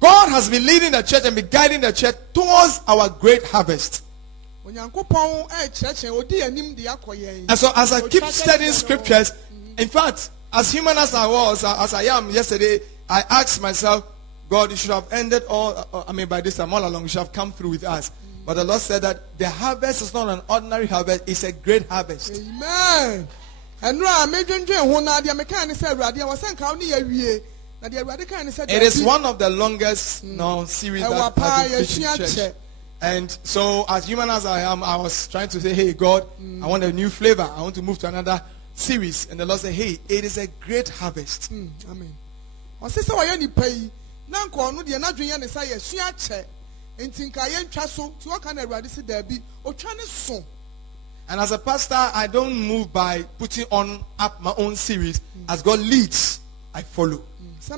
God has been leading the church and been guiding the church towards our great harvest. And so as I keep studying scriptures, in fact, as human as I was, as I am yesterday, I asked myself, God, you should have ended by this time all along, you should have come through with us. But the Lord said that the harvest is not an ordinary harvest, it's a great harvest. Amen. It is one of the longest series that has been preached in church. And so, as human as I am, I was trying to say, hey, God, I want a new flavor. I want to move to another series. And the Lord said, hey, it is a great harvest. Amen. And as a pastor, I don't move by putting up my own series. As God leads, I follow. I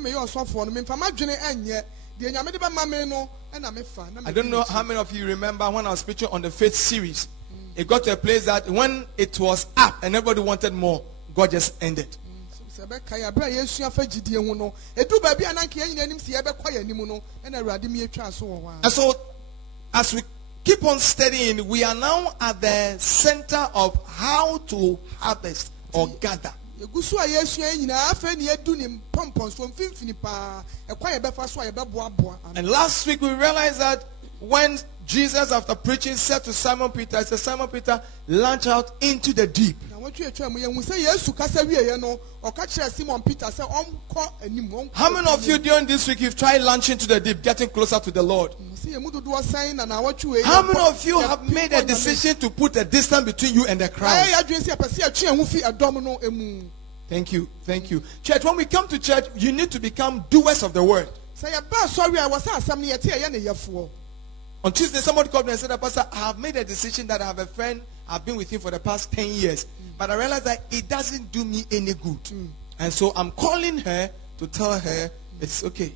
don't know how many of you remember when I was preaching on the faith series. It got to a place that when it was up and everybody wanted more, God just ended. And so, as we keep on studying, we are now at the center of how to harvest or gather. And last week we realized that when Jesus, after preaching, said to Simon Peter, he said, Simon Peter, launch out into the deep. How many of you during this week you've tried launching into the deep, getting closer to the Lord? How many of you have made a decision to put a distance between you and the crowd? Thank you. Thank you. Church, when we come to church, you need to become doers of the word. On Tuesday, somebody called me and said, Pastor, I have made a decision that I have a friend, I've been with him for the past 10 years. But I realized that it doesn't do me any good. And so I'm calling her to tell her it's okay.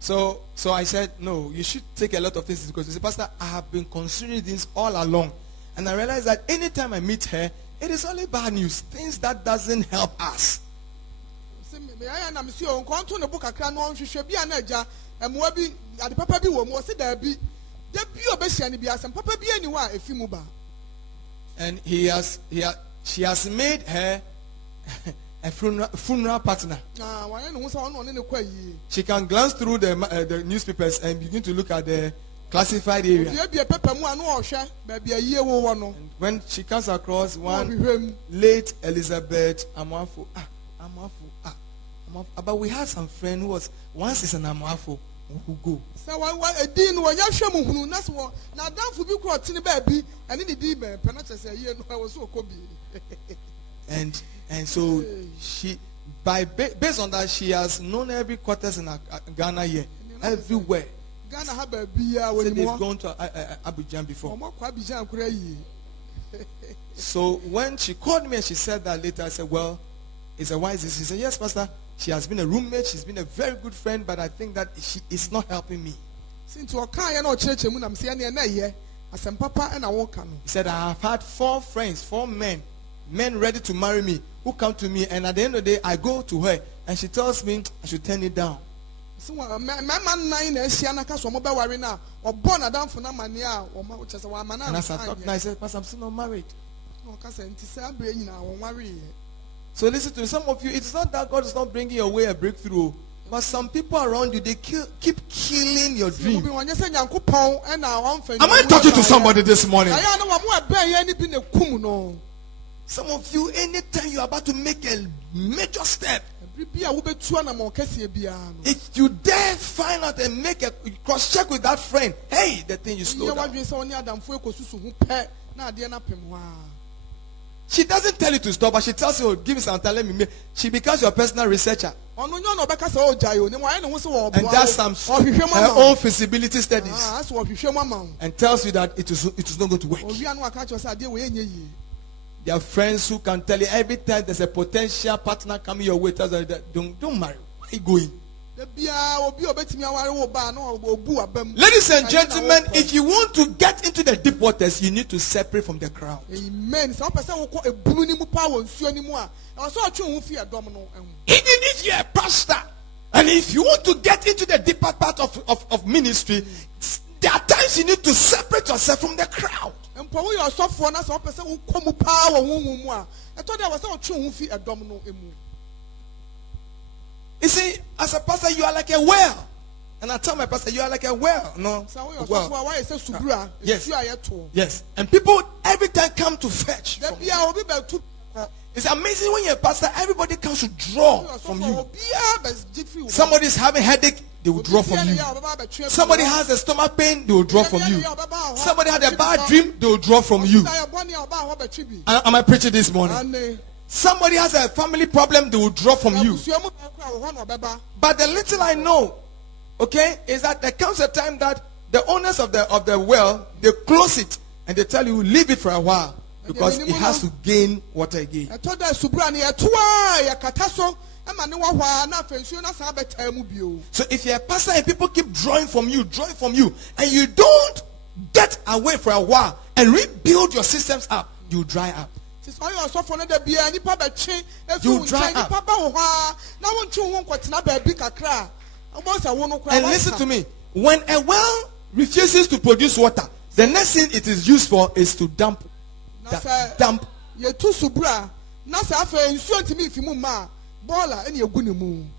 So I said, no, you should take a lot of things because you say, Pastor, I have been considering this all along. And I realized that anytime I meet her, it is only bad news, things that doesn't help us. And she has made her a funeral partner. She can glance through the newspapers and begin to look at the classified area. And when she comes across one late Elizabeth Amwafo, but we had some friend who was once is an Amwafo who go. And so she, based on that, she has known every quarters in Ghana here, everywhere. So they've gone to Abidjan before. So when she called me and she said that later, I said, well, it's a wise decision. She said, yes, Pastor, she has been a roommate, she's been a very good friend, but I think that she is not helping me. He said, I have had 4 friends, 4 men ready to marry me, who come to me, and at the end of the day, I go to her, and she tells me I should turn it down. And as I talk now, I said, Pastor, I'm still not married. So listen to me. Some of you, it's not that God is not bringing your way a breakthrough, but some people around you, they keep killing your dream. Am I talking to somebody this morning? Some of you, anytime you're about to make a major step, if you dare find out and make a cross-check with that friend, hey, the thing you slow down. She doesn't tell you to stop, but she tells you, oh, give me some time, let me make. She becomes your personal researcher. And does some her own feasibility studies. And tells you that it is not going to work. There are friends who can tell you every time there's a potential partner coming your way, tells you that don't marry. Where are you going? Ladies and gentlemen, if you want to get into the deep waters, you need to separate from the crowd. Amen. Even if you're a pastor, and if you want to get into the deeper part of ministry, there are times you need to separate yourself from the crowd. You see, as a pastor, you are like a well. And I tell my pastor, you are like a well. No? A well. Yes. Yes. And people every time come to fetch. It's amazing when you're a pastor, everybody comes to draw from you. Somebody is having a headache, they will draw from you. Somebody has a stomach pain, they will draw from you. Somebody had a bad dream, they will draw from you. Am I preaching this morning? Somebody has a family problem, they will draw from you. But the little I know, okay, is that there comes a time that the owners of the well, they close it and they tell you, leave it for a while. Because it has to gain water again. So if you're a pastor and people keep drawing from you, and you don't get away for a while and rebuild your systems up, you dry up. You dry up. And listen to me. When a well refuses to produce water, the next thing it is used for is to dump. And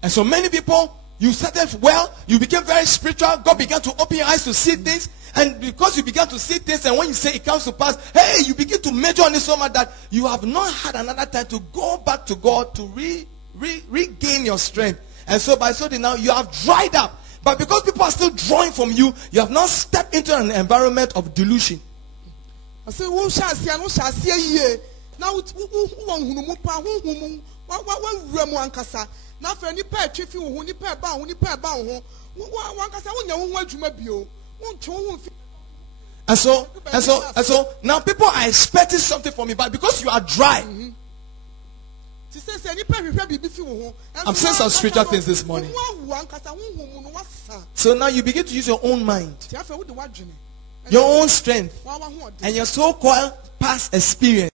so many people, you started well, you became very spiritual, God began to open your eyes to see things, and because you began to see things, and when you say it comes to pass, hey, you begin to major on it so much that you have not had another time to go back to God to regain your strength. And so by so now you have dried up. But because people are still drawing from you, you have not stepped into an environment of delusion. I say, now for any pair chiefy, who ni pair bound, who ni pair bound, one cassa, and so now people are expecting something from me, but because you are dry, I'm saying some spiritual things this morning. So now you begin to use your own mind, your own strength, and your so-called past experience.